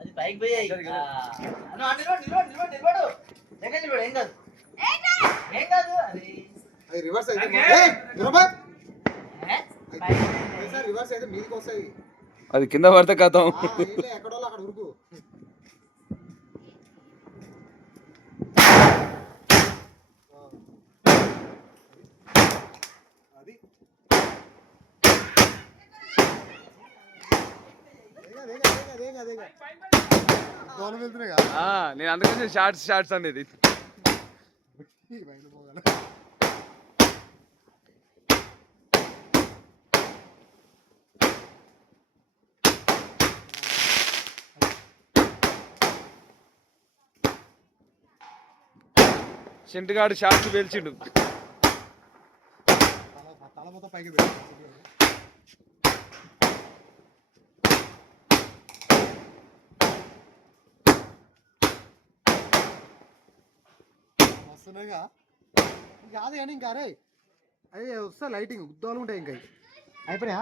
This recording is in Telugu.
అది పైకి పోయాయి నిలబడు ఏం కాదు ఏం కాదు అది రివర్స్ అయితే రివర్స్ అయితే మీదికి వస్తాయి అది కింద పడితే కథం ఎక్కడో అక్కడ ఉరుకు అది నేను అందుకని షార్ట్స్ అనేది చింటిగాడు షార్ట్స్ పేల్చిండు పైకి వస్తున్నాయిగా కాదు కానీ ఇంకా అరే అదే వస్తా లైటింగ్ ఉద్యోగాలు ఉంటాయి ఇంకా అయిపోయా